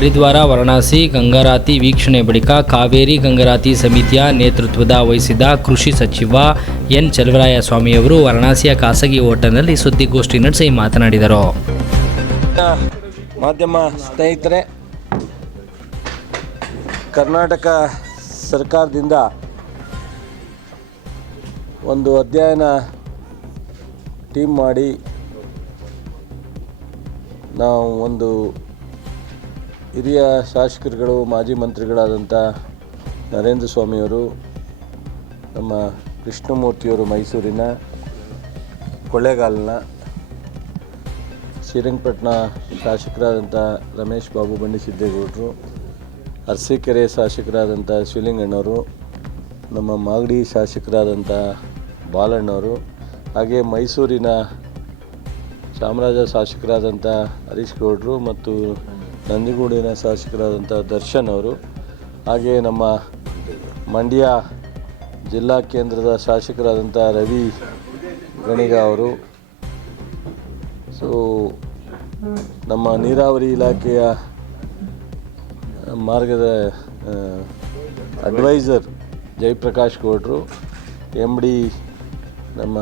ಹರಿದ್ವಾರ, ವಾರಣಾಸಿ, ಗಂಗಾರಾತಿ ವೀಕ್ಷಣೆ ಬಳಿಕ ಕಾವೇರಿ ಗಂಗಾರಾತಿ ಸಮಿತಿಯ ನೇತೃತ್ವದ ವಹಿಸಿದ ಕೃಷಿ ಸಚಿವ ಎನ್. ಚಲವರಾಯ ಸ್ವಾಮಿಯವರು ವಾರಣಾಸಿಯ ಖಾಸಗಿ ಹೋಟೆಲ್ನಲ್ಲಿ ಸುದ್ದಿಗೋಷ್ಠಿ ನಡೆಸಿ ಮಾತನಾಡಿದರು. ಮಾಧ್ಯಮ ಸ್ನೇಹಿತರೆ, ಕರ್ನಾಟಕ ಸರ್ಕಾರದಿಂದ ಒಂದು ಅಧ್ಯಯನ ಟೀಮ್ ಮಾಡಿ ನಾವು ಒಂದು ಹಿರಿಯ ಶಾಸಕರುಗಳು, ಮಾಜಿ ಮಂತ್ರಿಗಳಾದಂಥ ನರೇಂದ್ರ ಸ್ವಾಮಿಯವರು, ನಮ್ಮ ಕೃಷ್ಣಮೂರ್ತಿಯವರು ಮೈಸೂರಿನ ಕೊಳ್ಳೇಗಾಲನ ಶ್ರೀರಂಗಪಟ್ಟಣ ಶಾಸಕರಾದಂಥ ರಮೇಶ್ ಬಾಬು ಬಂಡಿ ಸಿದ್ದೇಗೌಡರು ಅರಸೀಕೆರೆ ಶಾಸಕರಾದಂಥ ಶಿವಲಿಂಗಣ್ಣವರು, ನಮ್ಮ ಮಾಗಡಿ ಶಾಸಕರಾದಂಥ ಬಾಲಣ್ಣವರು, ಹಾಗೆ ಮೈಸೂರಿನ ಚಾಮರಾಜ ಶಾಸಕರಾದಂಥ ಹರೀಶ್ ಗೌಡರು ಮತ್ತು ನಂದಿಗೂಡಿನ ಶಾಸಕರಾದಂಥ ದರ್ಶನ್ ಅವರು ಹಾಗೆ ನಮ್ಮ ಮಂಡ್ಯ ಜಿಲ್ಲಾ ಕೇಂದ್ರದ ಶಾಸಕರಾದಂಥ ರವಿ ಗಣಿಗ ಅವರು. ಸೊ ನಮ್ಮ ನೀರಾವರಿ ಇಲಾಖೆಯ ಮಾರ್ಗದ ಅಡ್ವೈಸರ್ ಜಯಪ್ರಕಾಶ್ ಗೌಡ್ರು ಎಂ ಡಿ ನಮ್ಮ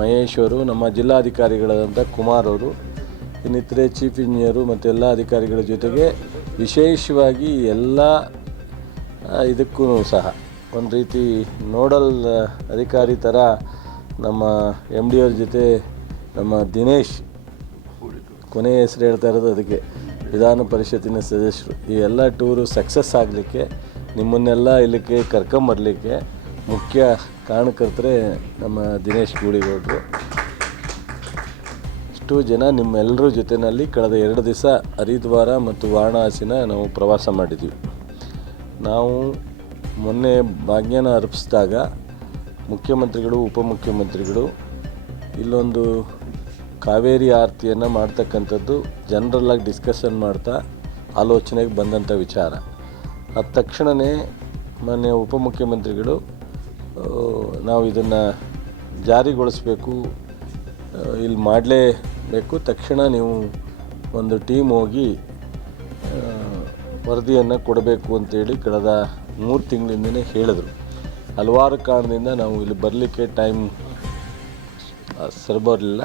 ಮಹೇಶ್ ಅವರು, ನಮ್ಮ ಜಿಲ್ಲಾಧಿಕಾರಿಗಳಾದಂಥ ಕುಮಾರ್ ಅವರು ಇನ್ನಿತರೆ ಚೀಫ್ ಇಂಜಿನಿಯರು ಮತ್ತು ಎಲ್ಲ ಅಧಿಕಾರಿಗಳ ಜೊತೆಗೆ ವಿಶೇಷವಾಗಿ ಎಲ್ಲ ಇದಕ್ಕೂ ಸಹ ಒಂದು ರೀತಿ ನೋಡಲ್ ಅಧಿಕಾರಿ ಥರ ನಮ್ಮ ಎಂ ಡಿ ಅವ್ರ ಜೊತೆ ನಮ್ಮ ದಿನೇಶ್ ಕೊನೆಯ ಹೆಸರು ಹೇಳ್ತಾ ಇರೋದು ಅದಕ್ಕೆ. ವಿಧಾನ ಪರಿಷತ್ತಿನ ಸದಸ್ಯರು. ಈ ಎಲ್ಲ ಟೂರು ಸಕ್ಸಸ್ ಆಗಲಿಕ್ಕೆ, ನಿಮ್ಮನ್ನೆಲ್ಲ ಇಲ್ಲಿಗೆ ಕರ್ಕೊಂಬರ್ಲಿಕ್ಕೆ ಮುಖ್ಯ ಕಾರಣಕರ್ತರೆ ನಮ್ಮ ದಿನೇಶ್ ಗೂಳಿಗೌಡರು ಇಷ್ಟು ಜನ ನಿಮ್ಮೆಲ್ಲರ ಜೊತೆಯಲ್ಲಿ ಕಳೆದ ಎರಡು ದಿವಸ ಹರಿದ್ವಾರ ಮತ್ತು ವಾರಣಾಸಿನ ನಾವು ಪ್ರವಾಸ ಮಾಡಿದ್ವಿ. ನಾವು ಮೊನ್ನೆ ಭಾಗ್ಯನ ಅರ್ಪಿಸಿದಾಗ ಮುಖ್ಯಮಂತ್ರಿಗಳು ಉಪಮುಖ್ಯಮಂತ್ರಿಗಳು ಇಲ್ಲೊಂದು ಕಾವೇರಿ ಆರತಿಯನ್ನು ಮಾಡ್ತಕ್ಕಂಥದ್ದು ಜನರಲ್ಲಾಗಿ ಡಿಸ್ಕಷನ್ ಮಾಡ್ತಾ ಆಲೋಚನೆಗೆ ಬಂದಂಥ ವಿಚಾರ. ಅದ ತಕ್ಷಣವೇ ಮೊನ್ನೆ ಉಪಮುಖ್ಯಮಂತ್ರಿಗಳು ಆ, ನಾವು ಇದನ್ನು ಜಾರಿಗೊಳಿಸ್ಬೇಕು ಇಲ್ಲಿ ಇಲ್ಲಿ ಮಾಡಲೇಬೇಕು ತಕ್ಷಣ ನೀವು ಒಂದು ಟೀಮ್ ಹೋಗಿ ವರದಿಯನ್ನು ಕೊಡಬೇಕು ಅಂತೇಳಿ ಕಳೆದ ಮೂರು ತಿಂಗಳಿಂದನೇ ಹೇಳಿದರು. ಹಲವಾರು ಕಾರಣದಿಂದ ನಾವು ಇಲ್ಲಿ ಬರಲಿಕ್ಕೆ ಟೈಮ್ ಸರಬರಲಿಲ್ಲ.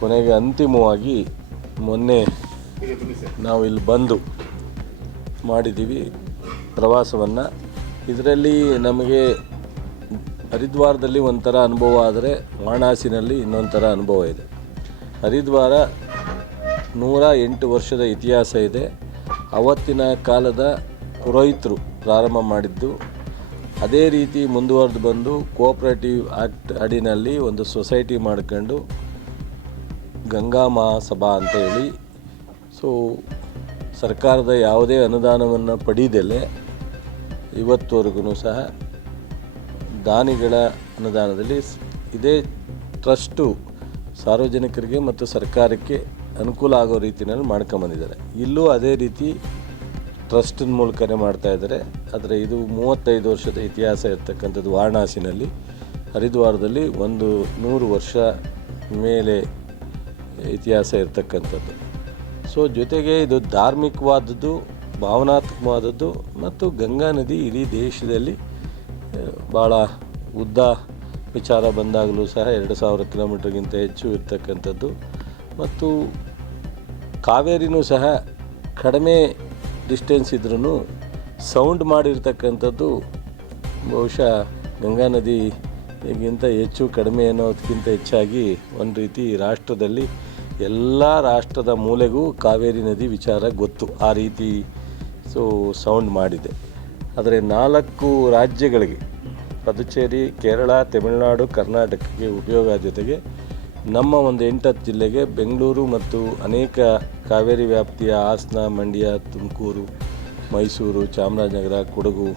ಕೊನೆಗೆ ಅಂತಿಮವಾಗಿ ಮೊನ್ನೆ ನಾವು ಇಲ್ಲಿ ಬಂದು ಮಾಡಿದ್ದೀವಿ ಪ್ರವಾಸವನ್ನು. ಇದರಲ್ಲಿ ನಮಗೆ ಹರಿದ್ವಾರದಲ್ಲಿ ಒಂಥರ ಅನುಭವ ಆದರೆ ವಾರಣಾಸಿನಲ್ಲಿ ಇನ್ನೊಂಥರ ಥರ ಅನುಭವ ಇದೆ. ಹರಿದ್ವಾರ ನೂರ ಎಂಟು ವರ್ಷದ ಇತಿಹಾಸ ಇದೆ. ಅವತ್ತಿನ ಕಾಲದ ಪುರೋಹಿತರು ಪ್ರಾರಂಭ ಮಾಡಿದ್ದು. ಅದೇ ರೀತಿ ಮುಂದುವರೆದು ಬಂದು ಕೋಆಪರೇಟಿವ್ ಆ್ಯಕ್ಟ್ ಅಡಿನಲ್ಲಿ ಒಂದು ಸೊಸೈಟಿ ಮಾಡ್ಕೊಂಡು ಗಂಗಾ ಮಹಾಸಭಾ ಅಂತ ಹೇಳಿ. ಸೊ, ಸರ್ಕಾರದ ಯಾವುದೇ ಅನುದಾನವನ್ನು ಪಡೀದಲೆ ಇವತ್ತುವರೆಗೂ ಸಹ ದಾನಿಗಳ ಅನುದಾನದಲ್ಲಿ ಇದೇ ಟ್ರಸ್ಟು ಸಾರ್ವಜನಿಕರಿಗೆ ಮತ್ತು ಸರ್ಕಾರಕ್ಕೆ ಅನುಕೂಲ ಆಗೋ ರೀತಿಯಲ್ಲಿ ಮಾಡ್ಕೊಂಬಂದಿದ್ದಾರೆ ಇಲ್ಲೂ ಅದೇ ರೀತಿ ಟ್ರಸ್ಟಿನ ಮೂಲಕನೇ ಮಾಡ್ತಾ ಇದ್ದಾರೆ. ಆದರೆ ಇದು ಮೂವತ್ತೈದು ವರ್ಷದ ಇತಿಹಾಸ ಇರ್ತಕ್ಕಂಥದ್ದು ವಾರಣಾಸಿನಲ್ಲಿ. ಹರಿದ್ವಾರದಲ್ಲಿ ಒಂದು ನೂರು ವರ್ಷ ಮೇಲೆ ಇತಿಹಾಸ ಇರತಕ್ಕಂಥದ್ದು. ಸೊ ಜೊತೆಗೆ ಇದು ಧಾರ್ಮಿಕವಾದದ್ದು, ಭಾವನಾತ್ಮಕವಾದದ್ದು ಮತ್ತು ಗಂಗಾ ನದಿ ಇಡೀ ದೇಶದಲ್ಲಿ ಭಾಳ ಉದ್ದ ವಿಚಾರ ಬಂದಾಗಲೂ ಸಹ ಎರಡು ಸಾವಿರ ಕಿಲೋಮೀಟರ್ಗಿಂತ ಹೆಚ್ಚು ಇರ್ತಕ್ಕಂಥದ್ದು. ಮತ್ತು ಕಾವೇರಿನೂ ಸಹ ಕಡಿಮೆ ಡಿಸ್ಟೆನ್ಸ್ ಇದ್ರೂ ಸೌಂಡ್ ಮಾಡಿರ್ತಕ್ಕಂಥದ್ದು ಬಹುಶಃ ಗಂಗಾ ನದಿಗಿಂತ ಹೆಚ್ಚು ಕಡಿಮೆ ಅನ್ನೋದಕ್ಕಿಂತ ಹೆಚ್ಚಾಗಿ ಒಂದು ರೀತಿ ರಾಷ್ಟ್ರದಲ್ಲಿ ಎಲ್ಲ ರಾಷ್ಟ್ರದ ಮೂಲೆಗೂ ಕಾವೇರಿ ನದಿ ವಿಚಾರ ಗೊತ್ತು, ಆ ರೀತಿ ಸೊ ಸೌಂಡ್ ಮಾಡಿದೆ. ಆದರೆ ನಾಲ್ಕು ರಾಜ್ಯಗಳಿಗೆ ಪುದುಚೇರಿ, ಕೇರಳ, ತಮಿಳುನಾಡು, ಕರ್ನಾಟಕಕ್ಕೆ ಉಪಯೋಗ ಜೊತೆಗೆ ನಮ್ಮ ಒಂದು ಎಂಟತ್ತು ಜಿಲ್ಲೆಗೆ ಬೆಂಗಳೂರು ಮತ್ತು ಅನೇಕ ಕಾವೇರಿ ವ್ಯಾಪ್ತಿಯ ಹಾಸನ, ಮಂಡ್ಯ, ತುಮಕೂರು, ಮೈಸೂರು, ಚಾಮರಾಜನಗರ, ಕೊಡಗು.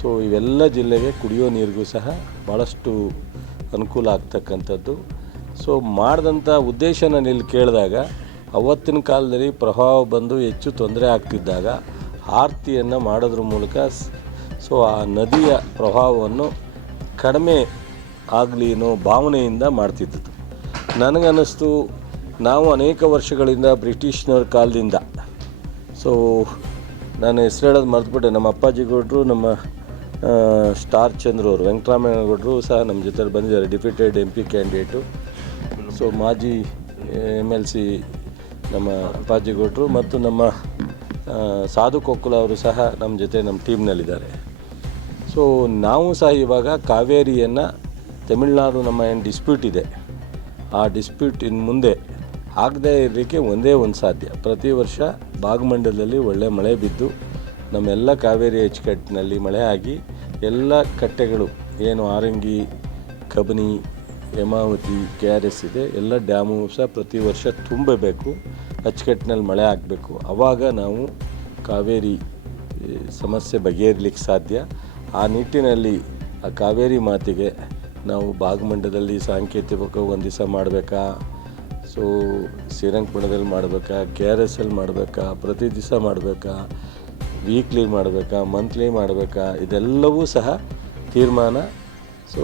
ಸೊ ಇವೆಲ್ಲ ಜಿಲ್ಲೆಗೆ ಕುಡಿಯೋ ನೀರಿಗೂ ಸಹ ಭಾಳಷ್ಟು ಅನುಕೂಲ ಆಗ್ತಕ್ಕಂಥದ್ದು. ಸೊ ಮಾಡಿದಂಥ ಉದ್ದೇಶ ನಾನು ಇಲ್ಲಿ ಕೇಳಿದಾಗ, ಅವತ್ತಿನ ಕಾಲದಲ್ಲಿ ಪ್ರಭಾವ ಬಂದು ಹೆಚ್ಚು ತೊಂದರೆ ಆಗ್ತಿದ್ದಾಗ, ಆರತಿಯನ್ನು ಮಾಡೋದ್ರ ಮೂಲಕ ಸ್- ಆ ನದಿಯ ಪ್ರಭಾವವನ್ನು ಕಡಿಮೆ ಆಗಲಿ ಅನ್ನೋ ಭಾವನೆಯಿಂದ ಮಾಡ್ತಿದ್ದದ್ದು. ನನಗನ್ನಿಸ್ತು, ನಾವು ಅನೇಕ ವರ್ಷಗಳಿಂದ ಬ್ರಿಟಿಷ್ನವ್ರ ಕಾಲದಿಂದ. ಸೊ, ನಾನು ಹೆಸರು ಹೇಳೋದು ಮರೆತುಬಿಟ್ಟೆ. ನಮ್ಮ ಅಪ್ಪಾಜಿ ಗೌಡ್ರು ನಮ್ಮ ಸ್ಟಾರ್ ಚಂದ್ರು ಅವರು ವೆಂಕಟರಾಮಯ್ಯ ಗೌಡ್ರು ಸಹ ನಮ್ಮ ಜೊತೆಲಿ ಬಂದಿದ್ದಾರೆ defeated M P candidate. So, ಮಾಜಿ ಎಂ ಎಲ್ ಸಿ ನಮ್ಮ ಅಪ್ಪಾಜಿ ಗೌಡ್ರು ಮತ್ತು ನಮ್ಮ ಸಾಧು ಕೊಕ್ಕುಲ ಅವರು ಸಹ ನಮ್ಮ ಜೊತೆ ನಮ್ಮ ಟೀಮ್ನಲ್ಲಿದ್ದಾರೆ. ಸೊ ನಾವು ಸಹ ಇವಾಗ ಕಾವೇರಿಯನ್ನು ತಮಿಳ್ನಾಡು ನಮ್ಮ ಏನು ಡಿಸ್ಪ್ಯೂಟ್ ಇದೆ. ಆ ಡಿಸ್ಪ್ಯೂಟ್ ಇನ್ನು ಮುಂದೆ ಆಗದೇ ಇರಲಿಕ್ಕೆ ಒಂದೇ ಒಂದು ಸಾಧ್ಯ. ಪ್ರತಿ ವರ್ಷ ಭಾಗಮಂಡಲದಲ್ಲಿ ಒಳ್ಳೆ ಮಳೆ ಬಿದ್ದು ನಮ್ಮೆಲ್ಲ ಕಾವೇರಿ ಅಚ್ಚುಕಟ್ಟಿನಲ್ಲಿ ಮಳೆ ಆಗಿ ಎಲ್ಲ ಕಟ್ಟೆಗಳು ಏನು Harangi, Kabini, Hemavathi, K R S ಇದೆ, ಎಲ್ಲ ಡ್ಯಾಮು ಸಹ ಪ್ರತಿ ವರ್ಷ ತುಂಬಬೇಕು. ಅಚ್ಚುಕಟ್ಟಿನಲ್ಲಿ ಮಳೆ ಆಗಬೇಕು. ಆವಾಗ ನಾವು ಕಾವೇರಿ ಸಮಸ್ಯೆ ಬಗೆಹರಿಲಿಕ್ಕೆ ಸಾಧ್ಯ. ಆ ನಿಟ್ಟಿನಲ್ಲಿ ಆ ಕಾವೇರಿ ಮಾತಿಗೆ ನಾವು ಭಾಗಮಂಡಲದಲ್ಲಿ ಸಾಂಕೇತಿಕ ಒಂದು ದಿವಸ ಮಾಡಬೇಕಾ? ಸೊ ಶ್ರೀರಂಗಪಟ್ಟಣದಲ್ಲಿ ಮಾಡಬೇಕಾ? ಕೆ ಆರ್ ಎಸ್ ಅಲ್ಲಿ ಮಾಡಬೇಕಾ? ಪ್ರತಿ ದಿವಸ ಮಾಡಬೇಕಾ? ವೀಕ್ಲಿ ಮಾಡಬೇಕಾ? ಮಂತ್ಲಿ ಮಾಡಬೇಕಾ? ಇದೆಲ್ಲವೂ ಸಹ ತೀರ್ಮಾನ. ಸೊ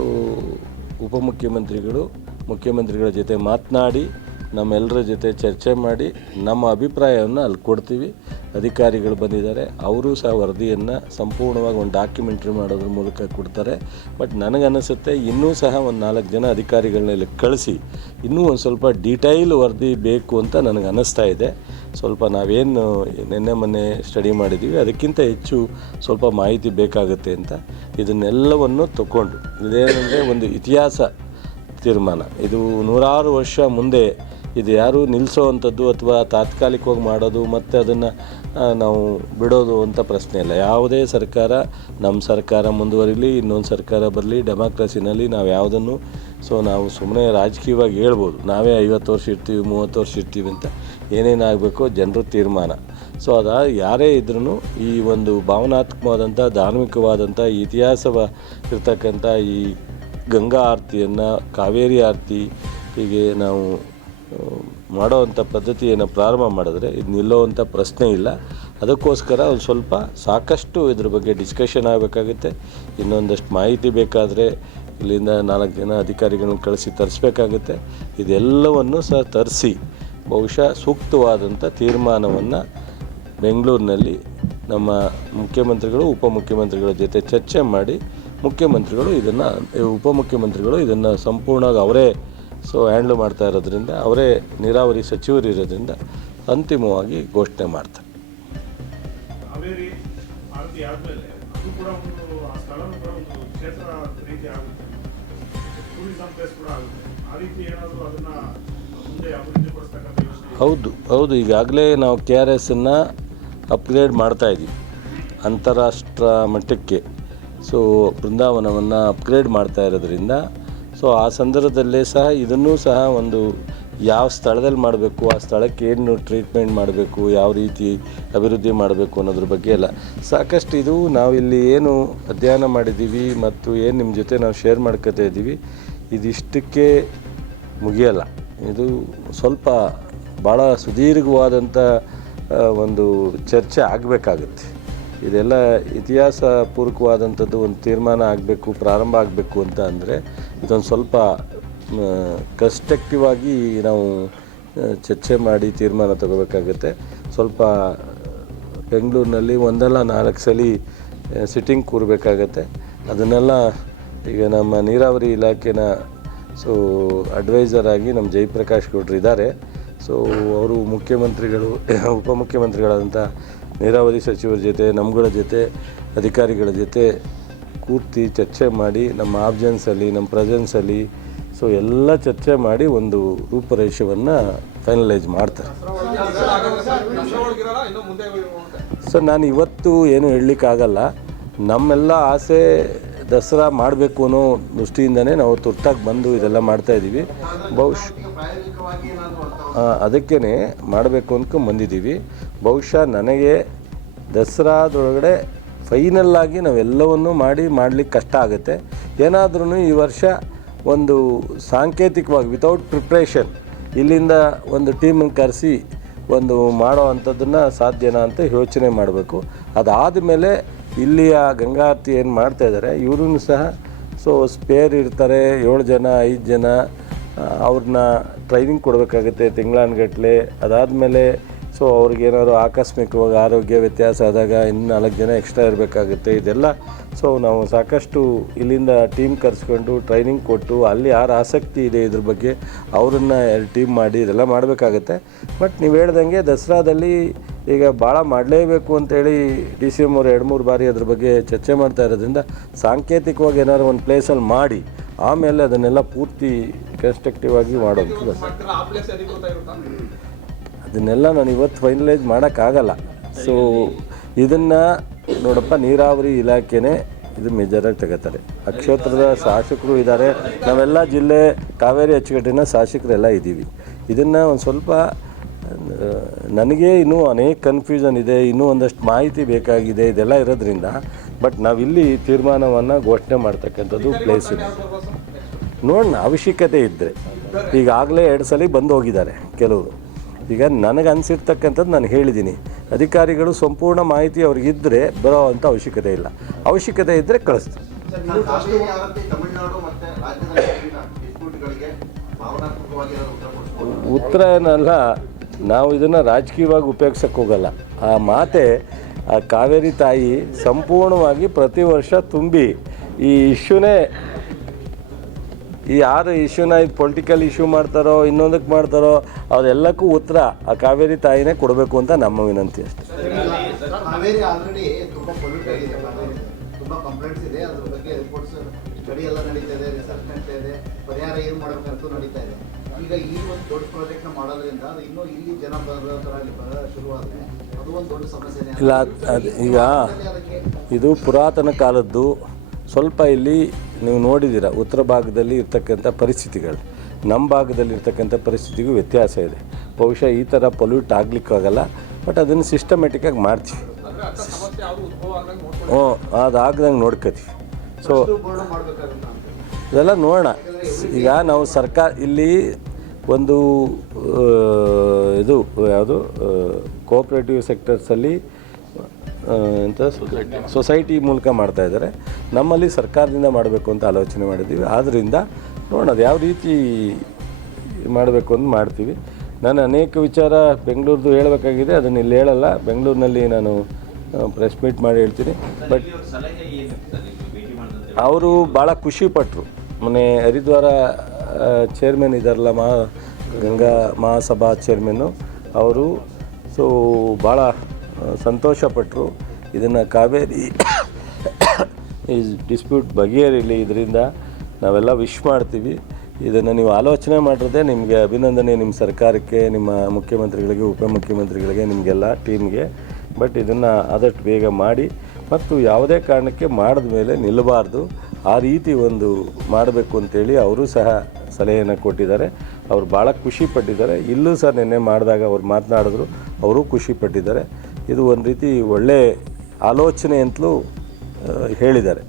ಉಪಮುಖ್ಯಮಂತ್ರಿಗಳು, ಮುಖ್ಯಮಂತ್ರಿಗಳ ಜೊತೆ ಮಾತನಾಡಿ, ನಮ್ಮೆಲ್ಲರ ಜೊತೆ ಚರ್ಚೆ ಮಾಡಿ, ನಮ್ಮ ಅಭಿಪ್ರಾಯವನ್ನು ಅಲ್ಲಿ ಕೊಡ್ತೀವಿ. ಅಧಿಕಾರಿಗಳು ಬಂದಿದ್ದಾರೆ. ಅವರು ಸಹ ವರದಿಯನ್ನು ಸಂಪೂರ್ಣವಾಗಿ ಒಂದು ಡಾಕ್ಯುಮೆಂಟ್ರಿ ಮಾಡೋದ್ರ ಮೂಲಕ ಕೊಡ್ತಾರೆ. ಬಟ್ ನನಗನ್ನಿಸುತ್ತೆ ಇನ್ನೂ ಸಹ ಒಂದು ನಾಲ್ಕು ಜನ ಅಧಿಕಾರಿಗಳನ್ನ ಇಲ್ಲಿ ಕಳಿಸಿ ಇನ್ನೂ ಒಂದು ಸ್ವಲ್ಪ ಡೀಟೈಲ್ ವರದಿ ಬೇಕು ಅಂತ ನನಗೆ ಅನ್ನಿಸ್ತಾ ಇದೆ. ಸ್ವಲ್ಪ ನಾವೇನು ನಿನ್ನೆ ಮೊನ್ನೆ ಸ್ಟಡಿ ಮಾಡಿದ್ದೀವಿ ಅದಕ್ಕಿಂತ ಹೆಚ್ಚು ಸ್ವಲ್ಪ ಮಾಹಿತಿ ಬೇಕಾಗುತ್ತೆ ಅಂತ ಇದನ್ನೆಲ್ಲವನ್ನು ತಗೊಂಡು ಇದೇನೆಂದರೆ ಒಂದು ಇತಿಹಾಸ ತೀರ್ಮಾನ. ಇದು ನೂರಾರು ವರ್ಷ ಮುಂದೆ ಇದು ಯಾರು ನಿಲ್ಲಿಸೋವಂಥದ್ದು ಅಥವಾ ತಾತ್ಕಾಲಿಕವಾಗಿ ಮಾಡೋದು ಮತ್ತು ಅದನ್ನು ನಾವು ಬಿಡೋದು ಅಂತ ಪ್ರಶ್ನೆ ಇಲ್ಲ. ಯಾವುದೇ ಸರ್ಕಾರ ನಮ್ಮ ಸರ್ಕಾರ ಮುಂದುವರಿಲಿ, ಇನ್ನೊಂದು ಸರ್ಕಾರ ಬರಲಿ, ಡೆಮಾಕ್ರಸಿನಲ್ಲಿ ನಾವು ಯಾವುದನ್ನು, ಸೊ ನಾವು ಸುಮ್ಮನೆ ರಾಜಕೀಯವಾಗಿ ಹೇಳ್ಬೋದು. ನಾವೇ ಐವತ್ತು ವರ್ಷ ಇರ್ತೀವಿ, ಮೂವತ್ತು ವರ್ಷ ಇರ್ತೀವಿ ಅಂತ ಏನೇನಾಗಬೇಕೋ ಜನರ ತೀರ್ಮಾನ. ಸೊ ಅದ ಯಾರೇ ಇದ್ರೂ ಈ ಒಂದು ಭಾವನಾತ್ಮಕವಾದಂಥ, ಧಾರ್ಮಿಕವಾದಂಥ ಇತಿಹಾಸವ ಇರ್ತಕ್ಕಂಥ ಈ ಗಂಗಾ ಆರತಿಯನ್ನು, ಕಾವೇರಿ ಆರತಿ ಹೀಗೆ ನಾವು ಮಾಡೋವಂಥ ಪದ್ಧತಿಯನ್ನು ಪ್ರಾರಂಭ ಮಾಡಿದ್ರೆ ಇದು ನಿಲ್ಲೋವಂಥ ಪ್ರಶ್ನೆ ಇಲ್ಲ. ಅದಕ್ಕೋಸ್ಕರ ಒಂದು ಸ್ವಲ್ಪ ಸಾಕಷ್ಟು ಇದ್ರ ಬಗ್ಗೆ ಡಿಸ್ಕಷನ್ ಆಗಬೇಕಾಗುತ್ತೆ. ಇನ್ನೊಂದಷ್ಟು ಮಾಹಿತಿ ಬೇಕಾದರೆ ಇಲ್ಲಿಂದ ನಾಲ್ಕು ಜನ ಅಧಿಕಾರಿಗಳನ್ನು ಕಳಿಸಿ ತರಿಸ್ಬೇಕಾಗುತ್ತೆ. ಇದೆಲ್ಲವನ್ನು ಸಹ ತರಿಸಿ ಬಹುಶಃ ಸೂಕ್ತವಾದಂಥ ತೀರ್ಮಾನವನ್ನು ಬೆಂಗಳೂರಿನಲ್ಲಿ ನಮ್ಮ ಮುಖ್ಯಮಂತ್ರಿಗಳು, ಉಪಮುಖ್ಯಮಂತ್ರಿಗಳ ಜೊತೆ ಚರ್ಚೆ ಮಾಡಿ ಮುಖ್ಯಮಂತ್ರಿಗಳು ಇದನ್ನು ಉಪಮುಖ್ಯಮಂತ್ರಿಗಳು ಇದನ್ನು ಸಂಪೂರ್ಣವಾಗಿ ಅವರೇ ಸೊ ಹ್ಯಾಂಡ್ಲ್ ಮಾಡ್ತಾ ಇರೋದ್ರಿಂದ ಅವರೇ ನೀರಾವರಿ ಸಚಿವರು ಇರೋದ್ರಿಂದ ಅಂತಿಮವಾಗಿ ಘೋಷಣೆ ಮಾಡ್ತಾರೆ. ಹೌದು ಹೌದು. ಈಗಾಗಲೇ ನಾವು ಕೆ ಆರ್ ಎಸ್ಸನ್ನು ಅಪ್ಗ್ರೇಡ್ ಮಾಡ್ತಾ ಇದ್ದೀವಿ ಅಂತಾರಾಷ್ಟ್ರ ಮಟ್ಟಕ್ಕೆ. ಸೊ ಬೃಂದಾವನವನ್ನು ಅಪ್ಗ್ರೇಡ್ ಮಾಡ್ತಾ ಇರೋದ್ರಿಂದ ಸೊ ಆ ಸಂದರ್ಭದಲ್ಲೇ ಸಹ ಇದನ್ನೂ ಸಹ ಒಂದು ಯಾವ ಸ್ಥಳದಲ್ಲಿ ಮಾಡಬೇಕು, ಆ ಸ್ಥಳಕ್ಕೆ ಏನು ಟ್ರೀಟ್ಮೆಂಟ್ ಮಾಡಬೇಕು, ಯಾವ ರೀತಿ ಅಭಿವೃದ್ಧಿ ಮಾಡಬೇಕು ಅನ್ನೋದ್ರ ಬಗ್ಗೆ ಎಲ್ಲ ಸಾಕಷ್ಟು ಇದು ನಾವು ಇಲ್ಲಿ ಏನು ಅಧ್ಯಯನ ಮಾಡಿದ್ದೀವಿ ಮತ್ತು ಏನು ನಿಮ್ಮ ಜೊತೆ ನಾವು ಶೇರ್ ಮಾಡ್ಕೋತಾ ಇದ್ದೀವಿ, ಇದಿಷ್ಟಕ್ಕೆ ಮುಗಿಯಲ್ಲ. ಇದು ಸ್ವಲ್ಪ ಭಾಳ ಸುದೀರ್ಘವಾದಂಥ ಒಂದು ಚರ್ಚೆ ಆಗಬೇಕಾಗುತ್ತೆ. ಇದೆಲ್ಲ ಇತಿಹಾಸ ಪೂರ್ವಕವಾದಂಥದ್ದು ಒಂದು ತೀರ್ಮಾನ ಆಗಬೇಕು, ಪ್ರಾರಂಭ ಆಗಬೇಕು ಅಂತ ಅಂದರೆ ಇದೊಂದು ಸ್ವಲ್ಪ ಕನ್ಸ್ಟ್ರಕ್ಟಿವ್ ಆಗಿ ನಾವು ಚರ್ಚೆ ಮಾಡಿ ತೀರ್ಮಾನ ತಗೋಬೇಕಾಗುತ್ತೆ. ಸ್ವಲ್ಪ ಬೆಂಗಳೂರಿನಲ್ಲಿ ಒಂದಲ್ಲ ನಾಲ್ಕು ಸಲ ಸಿಟ್ಟಿಂಗ್ ಕೂರಬೇಕಾಗತ್ತೆ. ಅದನ್ನೆಲ್ಲ ಈಗ ನಮ್ಮ ನೀರಾವರಿ ಇಲಾಖೆನ, ಸೊ, ಅಡ್ವೈಸರ್ ಆಗಿ ನಮ್ಮ ಜಯಪ್ರಕಾಶ್ ಗೌಡ್ರು ಇದ್ದಾರೆ ಸೊ, ಅವರು ಮುಖ್ಯಮಂತ್ರಿಗಳು, ಉಪಮುಖ್ಯಮಂತ್ರಿಗಳಾದಂಥ ನೀರಾವರಿ ಸಚಿವರ ಜೊತೆ ನಮ್ಮಗಳ ಜೊತೆ, ಅಧಿಕಾರಿಗಳ ಜೊತೆ ಕೂರ್ತಿ ಚರ್ಚೆ ಮಾಡಿ, ನಮ್ಮ ಆಬ್ಜೆನ್ಸಲ್ಲಿ ನಮ್ಮ ಪ್ರೆಸೆನ್ಸಲ್ಲಿ ಸೊ ಎಲ್ಲ ಚರ್ಚೆ ಮಾಡಿ ಒಂದು ರೂಪರೇಷವನ್ನು ಫೈನಲೈಸ್ ಮಾಡ್ತಾರೆ. ಸರ್ ನಾನು ಇವತ್ತು ಏನು ಹೇಳಲಿಕ್ಕಾಗಲ್ಲ ನಮ್ಮೆಲ್ಲ ಆಸೆ ದಸರಾ ಮಾಡಬೇಕು ಅನ್ನೋ ದೃಷ್ಟಿಯಿಂದನೇ ನಾವು ತುರ್ತಾಗಿ ಬಂದು ಇದೆಲ್ಲ ಮಾಡ್ತಾ ಇದ್ದೀವಿ ಬಹುಶಃ ಅದಕ್ಕೇ ಮಾಡಬೇಕು ಅಂದ್ಕೊಂಡು ಬಂದಿದ್ದೀವಿ. ಬಹುಶಃ ನನಗೆ ದಸರಾದೊಳಗಡೆ ಫೈನಲ್ ಆಗಿ ನಾವೆಲ್ಲವನ್ನೂ ಮಾಡಿ ಮಾಡಲಿಕ್ಕೆ ಕಷ್ಟ ಆಗುತ್ತೆ. ಏನಾದ್ರೂ ಈ ವರ್ಷ ಒಂದು ಸಾಂಕೇತಿಕವಾಗಿ ವಿತೌಟ್ ಪ್ರಿಪ್ರೇಷನ್ ಇಲ್ಲಿಂದ ಒಂದು ಟೀಮನ್ನು ಕರೆಸಿ ಒಂದು ಮಾಡೋ ಅಂಥದ್ದನ್ನು ಸಾಧ್ಯನಾ ಅಂತ ಯೋಚನೆ ಮಾಡಬೇಕು. ಅದಾದ ಮೇಲೆ ಇಲ್ಲಿಯ ಗಂಗಾರತಿ ಏನು ಮಾಡ್ತಾ ಇದ್ದಾರೆ ಇವ್ರೂ ಸಹ ಸೊ ಸ್ಪೇರ್ ಇರ್ತಾರೆ ಏಳು ಜನ, ಐದು ಜನ ಅವ್ರನ್ನ ಟ್ರೈನಿಂಗ್ ಕೊಡಬೇಕಾಗುತ್ತೆ ತಿಂಗಳಾನ್ಗಟ್ಲೆ. ಅದಾದಮೇಲೆ ಸೊ ಅವ್ರಿಗೇನಾದ್ರು ಆಕಸ್ಮಿಕವಾಗಿ ಆರೋಗ್ಯ ವ್ಯತ್ಯಾಸ ಆದಾಗ ಇನ್ನು ನಾಲ್ಕು ಜನ ಎಕ್ಸ್ಟ್ರಾ ಇರಬೇಕಾಗುತ್ತೆ ಇದೆಲ್ಲ. ಸೊ ನಾವು ಸಾಕಷ್ಟು ಇಲ್ಲಿಂದ ಟೀಮ್ ಕರೆಸ್ಕೊಂಡು ಟ್ರೈನಿಂಗ್ ಕೊಟ್ಟು ಅಲ್ಲಿ ಯಾರು ಆಸಕ್ತಿ ಇದೆ ಇದ್ರ ಬಗ್ಗೆ ಅವರನ್ನು ಟೀಮ್ ಮಾಡಿ ಇದೆಲ್ಲ ಮಾಡಬೇಕಾಗತ್ತೆ. ಬಟ್ ನೀವು ಹೇಳ್ದಂಗೆ ದಸರಾದಲ್ಲಿ ಈಗ ಭಾಳ ಮಾಡಲೇಬೇಕು ಅಂತೇಳಿ ಡಿ ಸಿ ಎಂ ಅವರು ಎರಡು ಮೂರು ಬಾರಿ ಅದ್ರ ಬಗ್ಗೆ ಚರ್ಚೆ ಮಾಡ್ತಾ ಇರೋದ್ರಿಂದ ಸಾಂಕೇತಿಕವಾಗಿ ಏನಾದ್ರು ಒಂದು ಪ್ಲೇಸಲ್ಲಿ ಮಾಡಿ ಆಮೇಲೆ ಅದನ್ನೆಲ್ಲ ಪೂರ್ತಿ ಕನ್ಸ್ಟ್ರಕ್ಟಿವ್ ಆಗಿ ಮಾಡೋದು. ಅದನ್ನೆಲ್ಲ ನಾನು ಇವತ್ತು ಫೈನಲೈಸ್ ಮಾಡೋಕ್ಕಾಗಲ್ಲ. ಸೊ ಇದನ್ನು ನೋಡಪ್ಪ, ನೀರಾವರಿ ಇಲಾಖೆನೇ ಇದು ಮೇಜರಾಗಿ ತಗೋತಾರೆ. ಅಕ್ಷೇತ್ರದ ಶಾಸಕರು ಇದ್ದಾರೆ. ನಾವೆಲ್ಲ ಜಿಲ್ಲೆ ಕಾವೇರಿ ಅಚ್ಚುಕಟ್ಟಿನ ಶಾಸಕರೆಲ್ಲ ಇದ್ದೀವಿ. ಇದನ್ನು ಒಂದು ಸ್ವಲ್ಪ, ನನಗೆ ಇನ್ನೂ ಅನೇಕ ಕನ್ಫ್ಯೂಷನ್ ಇದೆ, ಇನ್ನೂ ಒಂದಷ್ಟು ಮಾಹಿತಿ ಬೇಕಾಗಿದೆ, ಇದೆಲ್ಲ ಇರೋದ್ರಿಂದ ಬಟ್ ನಾವಿಲ್ಲಿ ತೀರ್ಮಾನವನ್ನು ಘೋಷಣೆ ಮಾಡ್ತಕ್ಕಂಥದ್ದು ಪ್ಲೇಸ್ ಇದೆ. ನೋಡೋಣ ಅವಶ್ಯಕತೆ ಇದ್ದರೆ ಈಗಾಗಲೇ ಎರಡು ಸಲ ಬಂದು ಹೋಗಿದ್ದಾರೆ, ಕೆಲವರು. ಈಗ ನನಗೆ ಅನಿಸಿರ್ತಕ್ಕಂಥದ್ದು ನಾನು ಹೇಳಿದ್ದೀನಿ. ಅಧಿಕಾರಿಗಳು ಸಂಪೂರ್ಣ ಮಾಹಿತಿ ಅವ್ರಿಗಿದ್ದರೆ ಬರೋ ಅಂಥ ಅವಶ್ಯಕತೆ ಇಲ್ಲ. ಅವಶ್ಯಕತೆ ಇದ್ದರೆ ಕಳಿಸ್ತು ಉತ್ತರ ಏನಲ್ಲ ನಾವು ಇದನ್ನು ರಾಜಕೀಯವಾಗಿ ಉಪಯೋಗಿಸಕ್ಕೆ ಹೋಗಲ್ಲ. ಆ ಮಾತೆ ಆ ಕಾವೇರಿ ತಾಯಿ ಸಂಪೂರ್ಣವಾಗಿ ಪ್ರತಿ ವರ್ಷ ತುಂಬಿ ಈ ಇಶ್ಯೂನೇ ಯಾರು ಇಶ್ಯೂನ ಇದು ಪೊಲಿಟಿಕಲ್ ಇಶ್ಯೂ ಮಾಡ್ತಾರೋ ಇನ್ನೊಂದಕ್ಕೆ ಮಾಡ್ತಾರೋ ಅದೆಲ್ಲಕ್ಕೂ ಉತ್ತರ ಆ ಕಾವೇರಿ ತಾಯಿನೇ ಕೊಡಬೇಕು ಅಂತ ನಮ್ಮ ವಿನಂತಿ ಅಷ್ಟೆ. ಈಗ ಈ ಒಂದು ದೊಡ್ಡ ಮಾಡೋದ್ರಿಂದ ಅದು ಇನ್ನೂ ಇಲ್ಲಿ ಜನ ಅದು ಒಂದು ದೊಡ್ಡ ಈಗ ಇದು ಪುರಾತನ ಕಾಲದ್ದು ಸ್ವಲ್ಪ ಇಲ್ಲಿ ನೀವು ನೋಡಿದ್ದೀರ ಉತ್ತರ ಭಾಗದಲ್ಲಿ ಇರ್ತಕ್ಕಂಥ ಪರಿಸ್ಥಿತಿಗಳು. ನಮ್ಮ ಭಾಗದಲ್ಲಿ ಇರ್ತಕ್ಕಂಥ ಪರಿಸ್ಥಿತಿಗೂ ವ್ಯತ್ಯಾಸ ಇದೆ. ಬಹುಶಃ ಈ ಥರ ಪೊಲ್ಯೂಟ್ ಆಗಲಿಕ್ಕಾಗಲ್ಲ ಬಟ್ ಅದನ್ನು ಸಿಸ್ಟಮೆಟಿಕ್ಕಾಗಿ ಮಾಡ್ತೀವಿ. ಹ್ಞೂ ಅದಾಗ್ದಂಗೆ ನೋಡ್ಕೋತೀವಿ. ಸೊ ಇದೆಲ್ಲ ನೋಡೋಣ. ಈಗ ನಾವು ಸರ್ಕಾರ ಇಲ್ಲಿ ಒಂದು ಇದು ಯಾವುದು ಕೋಆಪ್ರೇಟಿವ್ ಸೆಕ್ಟರ್ಸಲ್ಲಿ ಎಂಥ ಸೊಸೈಟಿ ಮೂಲಕ ಮಾಡ್ತಾ ಇದ್ದಾರೆ. ನಮ್ಮಲ್ಲಿ ಸರ್ಕಾರದಿಂದ ಮಾಡಬೇಕು ಅಂತ ಆಲೋಚನೆ ಮಾಡಿದ್ದೀವಿ. ಆದ್ದರಿಂದ ನೋಡೋಣ ಯಾವ ರೀತಿ ಮಾಡಬೇಕು ಅಂತ ಮಾಡ್ತೀವಿ. ನಾನು ಅನೇಕ ವಿಚಾರ ಬೆಂಗಳೂರದು ಹೇಳಬೇಕಾಗಿದೆ. ಅದನ್ನು ಇಲ್ಲಿ ಹೇಳಲ್ಲ. ಬೆಂಗಳೂರಿನಲ್ಲಿ ನಾನು ಪ್ರೆಸ್ ಮೀಟ್ ಮಾಡಿ ಹೇಳ್ತೀನಿ. ಬಟ್ ಅವರು ಭಾಳ ಖುಷಿಪಟ್ಟರು ಮೊನ್ನೆ ಹರಿದ್ವಾರ ಚೇರ್ಮನ್ ಇದ್ದಾರಲ್ಲ ಮಹಾ ಗಂಗಾ ಮಹಾಸಭಾ ಚೇರ್ಮನ್ನು ಅವರು ಸೊ ಭಾಳ ಸಂತೋಷಪಟ್ಟರು ಇದನ್ನು ಕಾವೇರಿ ಈ ಡಿಸ್ಪ್ಯೂಟ್ ಬಗೆಹರಿಲಿ. ಇದರಿಂದ ನಾವೆಲ್ಲ ವಿಶ್ ಮಾಡ್ತೀವಿ. ಇದನ್ನು ನೀವು ಆಲೋಚನೆ ಮಾಡಿರೋದೇ ನಿಮಗೆ ಅಭಿನಂದನೆ ನಿಮ್ಮ ಸರ್ಕಾರಕ್ಕೆ, ನಿಮ್ಮ ಮುಖ್ಯಮಂತ್ರಿಗಳಿಗೆ, ಉಪಮುಖ್ಯಮಂತ್ರಿಗಳಿಗೆ, ನಿಮಗೆಲ್ಲ ಟೀಮ್ಗೆ. ಬಟ್ ಇದನ್ನು ಆದಷ್ಟು ಬೇಗ ಮಾಡಿ ಮತ್ತು ಯಾವುದೇ ಕಾರಣಕ್ಕೆ ಮಾಡಿದ ಮೇಲೆ ನಿಲ್ಲಬಾರ್ದು. ಆ ರೀತಿ ಒಂದು ಮಾಡಬೇಕು ಅಂತೇಳಿ ಅವರು ಸಹ ಸಲಹೆಯನ್ನು ಕೊಟ್ಟಿದ್ದಾರೆ. ಅವರು ಭಾಳ ಖುಷಿಪಟ್ಟಿದ್ದಾರೆ ಇಲ್ಲೂ ಸಹ ನಿನ್ನೆ ಮಾಡಿದಾಗ ಅವ್ರು ಮಾತನಾಡಿದ್ರು. ಅವರು ಖುಷಿ ಪಟ್ಟಿದ್ದಾರೆ. ಇದು ಒಂದು ರೀತಿ ಒಳ್ಳೆ ಆಲೋಚನೆ ಅಂತಲೂ ಹೇಳಿದ್ದಾರೆ.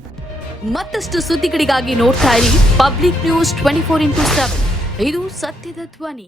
ಮತ್ತಷ್ಟು ಸುದ್ದಿಗಳಿಗಾಗಿ ನೋಡ್ತಾ ಇರಿ public news twenty four into seven. ಇದು ಸತ್ಯದ ಧ್ವನಿ.